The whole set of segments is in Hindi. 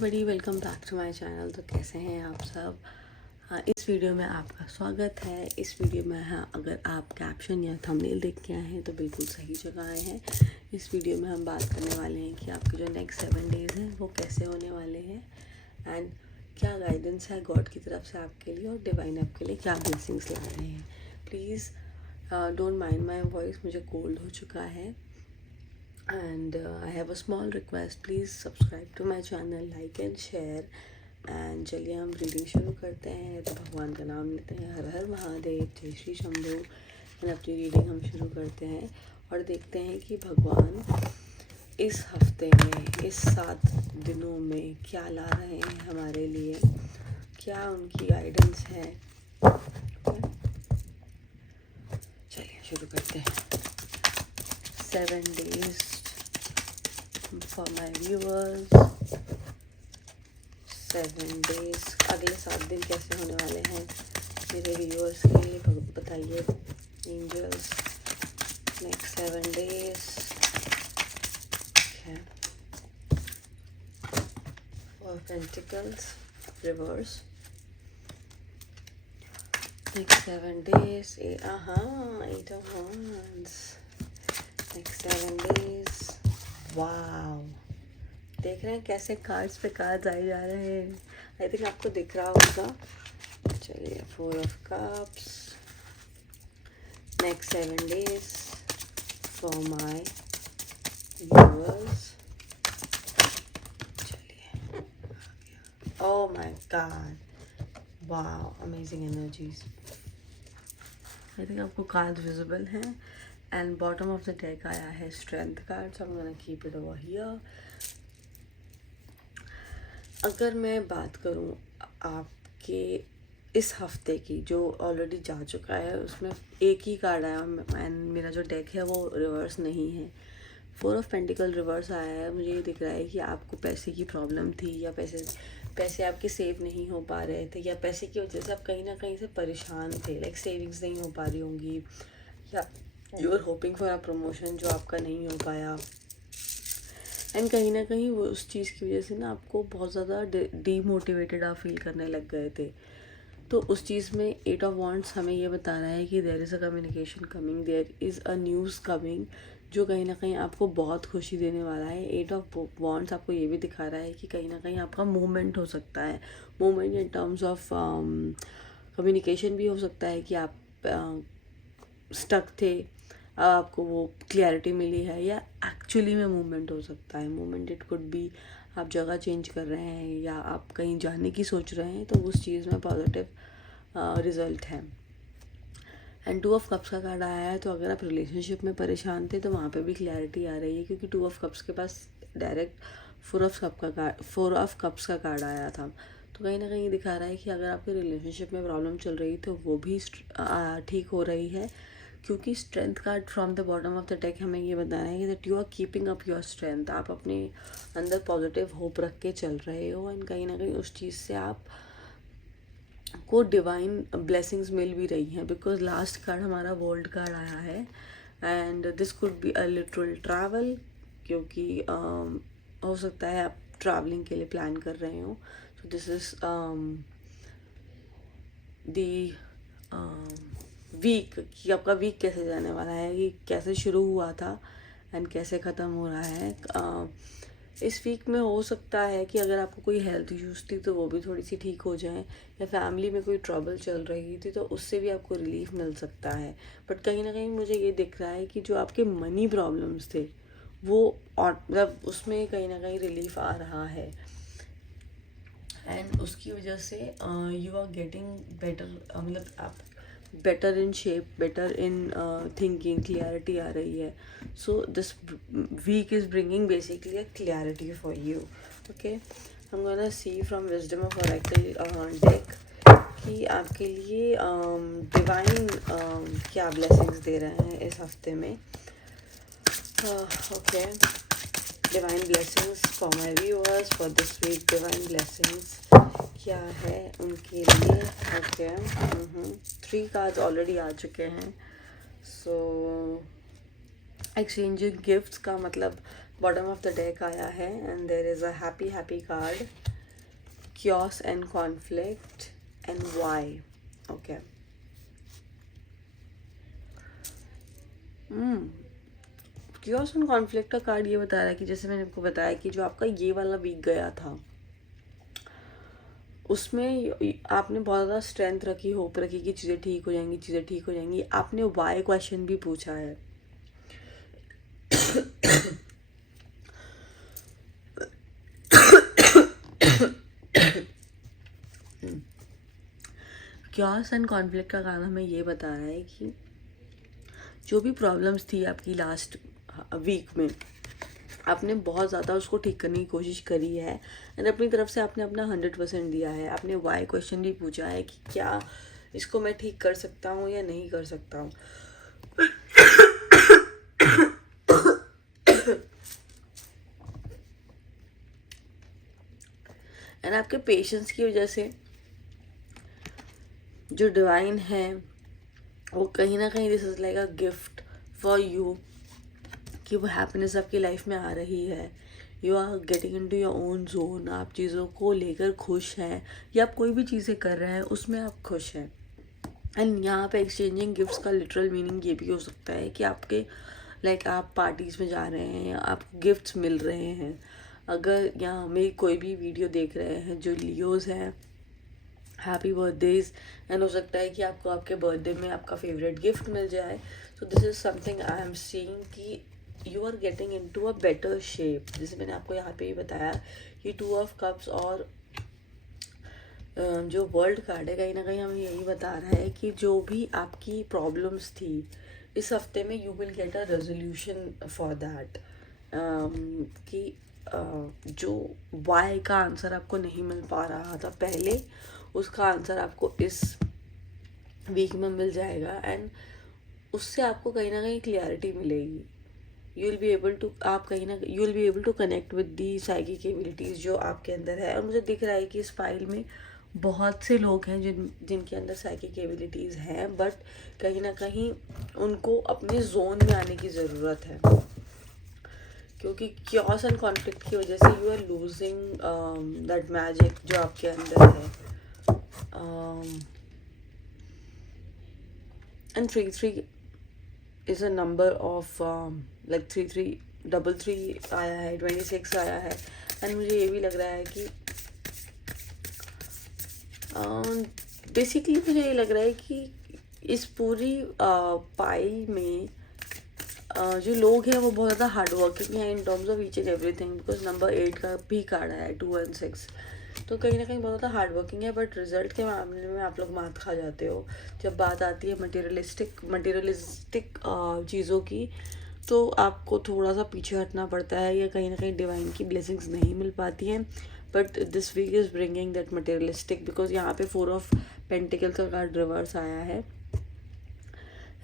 Everybody, welcome back to my channel. तो कैसे हैं आप सब? इस वीडियो में आपका स्वागत है। इस वीडियो में अगर आप कैप्शन या थंबनेल देख के आए हैं तो बिल्कुल सही जगह आए हैं। इस वीडियो में हम बात करने वाले हैं कि आपके जो नेक्स्ट 7 डेज़ हैं वो कैसे होने वाले हैं एंड क्या गाइडेंस है गॉड की तरफ से आपके लिए और डिवाइन आपके लिए क्या ब्लेसिंग्स ला रहे हैं। Please don't mind my voice, मुझे कोल्ड हो चुका है। And I have a small request, please subscribe to my channel, like and share। And चलिए हम रीडिंग शुरू करते हैं। तो भगवान का नाम लेते हैं, हर हर महादेव, जय श्री शंभू। एंड अपनी रीडिंग हम शुरू करते हैं और देखते हैं कि भगवान इस हफ्ते में, इस 7 दिनों में क्या ला रहे हैं हमारे लिए, क्या उनकी गाइडेंस है। चलिए शुरू करते हैं। 7 days for my viewers। 7 days, अगले 7 दिन कैसे होने वाले हैं मेरे व्यूअर्स के लिए बताइए एंजल्स। नेक्स्ट 7 days है और pentacles reverse. Next 7 days 8 of wands। Next 7 days, वाव, देख रहे हैं कैसे कार्ड्स पे कार्ड्स आए जा रहे हैं। आई थिंक आपको दिख रहा होगा। चलिए 4 of cups। Next 7 days for my viewers. चलिए, oh my God, wow, amazing energies. I think आपको कार्ड्स विजिबल हैं। And bottom of the deck आया है strength card, so I am gonna keep it over here. अगर मैं बात करूं आपके इस हफ्ते की जो ऑलरेडी जा चुका है, उसमें एक ही कार्ड आया एंड मेरा जो डेक है वो रिवर्स नहीं है। 4 of पेंटिकल रिवर्स आया है। मुझे ये दिख रहा है कि आपको पैसे की प्रॉब्लम थी या पैसे आपके सेव नहीं हो पा रहे थे या पैसे की वजह से आप कहीं ना कहीं से परेशान थे। लाइक सेविंग्स नहीं हो पा रही होंगी या you are hoping for a promotion जो आपका नहीं हो पाया। एंड कहीं ना कहीं वो उस चीज़ की वजह से ना आपको बहुत ज़्यादा डीमोटिवेटेड आप फील करने लग गए थे। तो उस चीज़ में 8 of wands हमें ये बता रहा है कि there is a communication coming, there is a news coming जो कहीं ना कहीं आपको बहुत खुशी देने वाला है। 8 of wands आपको ये भी दिखा रहा है कि कहीं ना कहीं आपका मूवमेंट हो सकता है। Movement in terms of communication भी हो सकता है कि आप स्टक थे, आपको वो क्लैरिटी मिली है, या एक्चुअली में मूवमेंट हो सकता है। मूवमेंट इट कुड बी आप जगह चेंज कर रहे हैं या आप कहीं जाने की सोच रहे हैं, तो उस चीज़ में पॉजिटिव रिजल्ट है। एंड 2 of cups का कार्ड आया है। तो अगर आप रिलेशनशिप में परेशान थे तो वहाँ पे भी क्लैरिटी आ रही है, क्योंकि 2 of cups के पास डायरेक्ट 4 of cups का कार्ड आया था। तो कहीं ना कहीं दिखा रहा है कि अगर आपके रिलेशनशिप में प्रॉब्लम चल रही तो वो भी ठीक हो रही है, क्योंकि strength card from the bottom of the deck हमें ये बता रहा है कि that you are keeping up your strength. आप अपने अंदर पॉजिटिव होप रख के चल रहे हो एंड कहीं ना कहीं उस चीज़ से आप को डिवाइन ब्लेसिंग्स मिल भी रही हैं। बिकॉज लास्ट कार्ड हमारा वर्ल्ड कार्ड आया है and this could be a literal travel, क्योंकि हो सकता है आप ट्रैवलिंग के लिए प्लान कर रहे हो। तो दिस इज़ दी वीक, कि आपका वीक कैसे जाने वाला है, कि कैसे शुरू हुआ था एंड कैसे ख़त्म हो रहा है। इस वीक में हो सकता है कि अगर आपको कोई हेल्थ इश्यूज़ थी तो वो भी थोड़ी सी ठीक हो जाए, या फैमिली में कोई ट्रबल चल रही थी तो उससे भी आपको रिलीफ मिल सकता है। बट कहीं ना कहीं मुझे ये दिख रहा है कि जो आपके मनी प्रॉब्लम्स थे वो मतलब उसमें कहीं ना कहीं रिलीफ आ रहा है एंड उसकी वजह से यू आर गेटिंग बेटर, मतलब आप better in shape, better in thinking, clarity आ रही है। So this week is bringing basically a clarity for you. Okay, I am gonna see from wisdom of oracle deck कि आपके लिए डिवाइन क्या ब्लेसिंग्स दे रहे हैं इस हफ्ते में। Okay, divine blessings for my viewers for this week. Divine blessings क्या है उनके लिए। ओके, 3 कार्ड्स ऑलरेडी आ चुके हैं। सो एक्सचेंजिंग गिफ्ट्स का मतलब बॉटम ऑफ द डेक आया है and there is a happy card chaos and conflict and why. Okay. chaos and conflict का कार्ड ये बता रहा है कि जैसे मैंने आपको बताया कि जो आपका ये वाला वीक गया था उसमें आपने बहुत ज़्यादा स्ट्रेंथ रखी, होप रखी कि चीज़ें ठीक हो जाएंगी, चीज़ें ठीक हो जाएंगी। आपने वाई क्वेश्चन भी पूछा है। chaos एंड कॉन्फ्लिक्ट का कारण हमें ये बता रहा है कि जो भी प्रॉब्लम्स थी आपकी लास्ट वीक में, आपने बहुत ज़्यादा उसको ठीक करने की कोशिश करी है एंड अपनी तरफ से आपने अपना 100% दिया है। आपने वाई क्वेश्चन भी पूछा है कि क्या इसको मैं ठीक कर सकता हूँ या नहीं कर सकता हूँ। एंड आपके पेशेंस की वजह से जो डिवाइन है वो कहीं ना कहीं this is like a gift for you कि वो हैप्पीनेस आपकी लाइफ में आ रही है। You are getting into your own zone. आप चीज़ों को लेकर खुश हैं या आप कोई भी चीज़ें कर रहे हैं उसमें आप खुश हैं। एंड यहाँ पे एक्सचेंजिंग गिफ्ट्स का लिटरल मीनिंग ये भी हो सकता है कि आपके लाइक आप पार्टीज़ में जा रहे हैं, आपको गिफ्ट्स मिल रहे हैं। अगर यहाँ मेरी कोई भी वीडियो देख रहे हैं जो लियोज हैं, हैप्पी बर्थडेज। एंड हो सकता है कि आपको आपके बर्थडे में आपका फेवरेट गिफ्ट मिल जाए। So this is something I am seeing कि you are getting into a better shape. जैसे मैंने आपको यहाँ पे ही बताया कि 2 ऑफ कप्स और जो वर्ल्ड कार्ड है कहीं ना कहीं हमें यही बता रहा है कि जो भी आपकी प्रॉब्लम्स थी इस हफ्ते में you will get a resolution for that. कि जो वाई का आंसर आपको नहीं मिल पा रहा था पहले, उसका आंसर आपको इस वीक में मिल जाएगा एंड उससे आपको कहीं ना कहीं क्लियरिटी मिलेगी। You will be able to you will be able to connect with the psychic abilities जो आपके अंदर है। और मुझे दिख रहा है कि इस फाइल में बहुत से लोग हैं जिनके अंदर साइकिक एबिलिटीज़ हैं, बट कहीं ना कहीं उनको अपने जोन में आने की ज़रूरत है क्योंकि chaos एंड कॉन्फ्लिक्ट की वजह से you are losing that magic जो आपके अंदर है। And 3 is a number of like 3 आया है, 26 आया है। एंड मुझे ये भी लग रहा है कि बेसिकली मुझे ये लग रहा है कि इस पूरी पाइल में जो लोग हैं वो बहुत ज़्यादा हार्ड वर्किंग है in terms of each and everything. Because number 8 का भी कार्ड है, 2 और 6, तो कहीं ना कहीं बहुत ज़्यादा हार्ड वर्किंग है। बट रिजल्ट के मामले में आप लोग मात खा जाते हो। जब बात आती है मटेरियलिस्टिक चीज़ों की तो आपको थोड़ा सा पीछे हटना पड़ता है या कहीं ना कहीं डिवाइन की ब्लेसिंग्स नहीं मिल पाती हैं। But this week is bringing that materialistic because यहाँ पे 4 ऑफ पेंटिकल का कार्ड रिवर्स आया है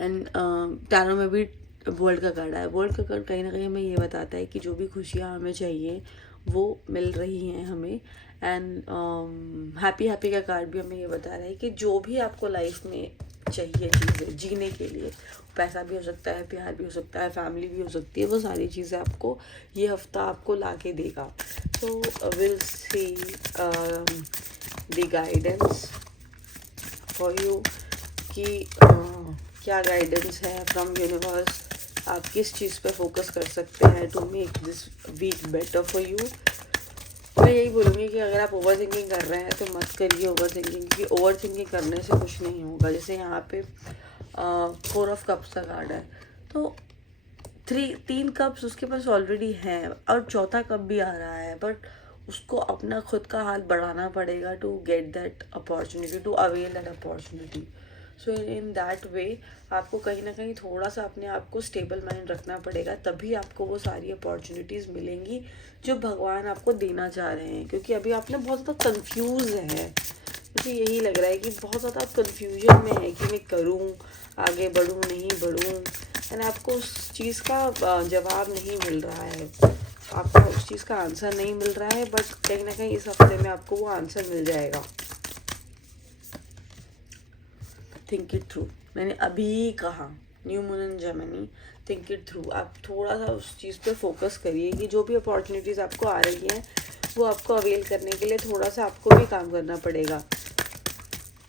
एंड टैरो में भी वर्ल्ड का कार्ड आया। वर्ल्ड का कार्ड कहीं ना कहीं हमें ये बताता है कि जो भी खुशियाँ हमें चाहिए वो मिल रही हैं हमें। एंड हैप्पी का कार्ड भी हमें ये बता रहा है कि जो भी आपको लाइफ में चाहिए चीज़ें जीने के लिए, पैसा भी हो सकता है, प्यार भी हो सकता है, फैमिली भी हो सकती है, वो सारी चीज़ें आपको ये हफ्ता आपको ला के देगा। So will see the guidance for you कि क्या गाइडेंस है फ्रॉम यूनिवर्स। आप किस चीज़ पे फोकस कर सकते हैं to make this week better for you. मैं यही बोलूँगी कि अगर आप ओवर थिंकिंग कर रहे हैं तो मत करिए ओवर थिंकिंग, क्योंकि ओवर थिंकिंग करने से कुछ नहीं होगा। जैसे यहाँ पे 4 ऑफ कप्स का कार्ड है तो 3 कप्स उसके पास ऑलरेडी हैं और चौथा कप भी आ रहा है, बट उसको अपना खुद का हाथ बढ़ाना पड़ेगा to get that opportunity, to avail that opportunity. So in that way आपको कहीं ना कहीं थोड़ा सा अपने आप को स्टेबल माइंड रखना पड़ेगा, तभी आपको वो सारी अपॉर्चुनिटीज़ मिलेंगी जो भगवान आपको देना चाह रहे हैं। क्योंकि अभी आप ना बहुत ज़्यादा कंफ्यूज हैं। मुझे यही लग रहा है कि बहुत ज़्यादा कंफ्यूजन में है कि मैं करूँ, आगे बढ़ूँ, नहीं बढ़ूँ, एंड आपको उस चीज़ का जवाब नहीं मिल रहा है, आपको उस चीज़ का आंसर नहीं मिल रहा है। बट कहीं ना कहीं इस हफ्ते में आपको वो आंसर मिल जाएगा। थिंक इट थ्रू, मैंने अभी कहा new moon in Gemini, think it through. आप थोड़ा सा उस चीज़ पे फोकस करिए कि जो भी अपॉर्चुनिटीज़ आपको आ रही हैं वो आपको अवेल करने के लिए थोड़ा सा आपको भी काम करना पड़ेगा।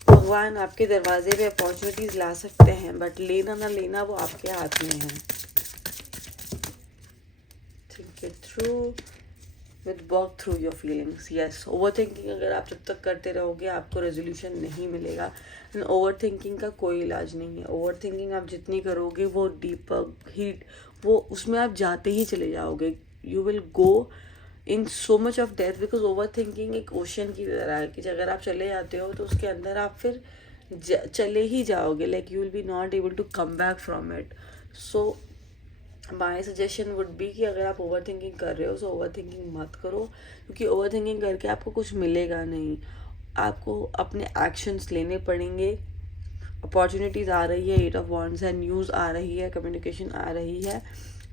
भगवान आपके दरवाजे पे अपॉर्चुनिटीज़ ला सकते हैं, बट लेना ना लेना वो आपके हाथ में है। Think it through with work through your feelings. Yes, over thinking अगर आप जब तक करते रहोगे आपको रेजोल्यूशन नहीं मिलेगा। एंड ओवर थिंकिंग का कोई इलाज नहीं है। ओवर थिंकिंग आप जितनी करोगे वो डीपर हीट, वो उसमें आप जाते ही चले जाओगे। You will go in so much of death, because over thinking एक ओशन की तरह है कि अगर आप चले जाते हो तो उसके अंदर आप फिर चले ही जाओगे। Like you will be not able to come back from it. So my suggestion would be कि अगर आप ओवर थिंकिंग कर रहे हो तो ओवर थिंकिंग मत करो, क्योंकि ओवर थिंकिंग करके आपको कुछ मिलेगा नहीं। आपको अपने एक्शंस लेने पड़ेंगे। अपॉर्चुनिटीज़ आ रही है, 8 ऑफ वॉन्ड्स है, न्यूज़ आ रही है, कम्युनिकेशन आ रही है,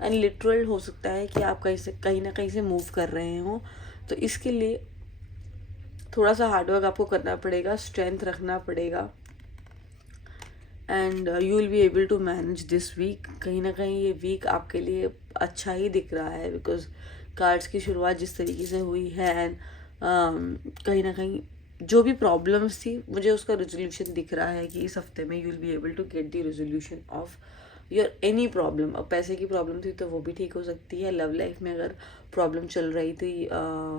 एंड लिटरल हो सकता है कि आप कहीं ना कहीं से मूव कर रहे हो। तो इसके लिए थोड़ा सा हार्डवर्क आपको करना पड़ेगा, स्ट्रेंथ रखना पड़ेगा, and you will be able to manage this week. कहीं ना कहीं ये वीक आपके लिए अच्छा ही दिख रहा है, बिकॉज कार्ड्स की शुरुआत जिस तरीके से हुई है, एंड कहीं ना कहीं जो भी प्रॉब्लम्स थी मुझे उसका रेजोल्यूशन दिख रहा है कि इस हफ्ते में you will be able to get the resolution of your any problem. अब पैसे की प्रॉब्लम थी तो वो भी ठीक हो सकती है। लव लाइफ में अगर प्रॉब्लम चल रही थी,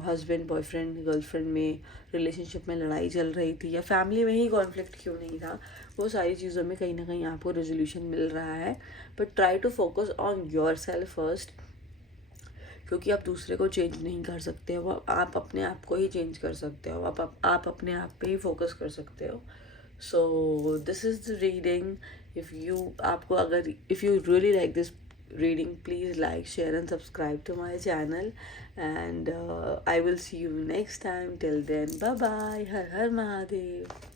हस्बैंड बॉयफ्रेंड गर्लफ्रेंड में रिलेशनशिप में लड़ाई चल रही थी, या फैमिली में ही कॉन्फ्लिक्ट क्यों नहीं था, वो सारी चीज़ों में कहीं ना कहीं आपको रेजोल्यूशन मिल रहा है। But try to focus on yourself first, क्योंकि आप दूसरे को चेंज नहीं कर सकते हो, आप अपने आप को ही चेंज कर सकते हो। आप अपने आप पे ही फोकस कर सकते हो। सो this is the reading. If you really like this reading, please like, share and subscribe to my channel, and I will see you next time. Till then, bye bye. Har Har Mahadev.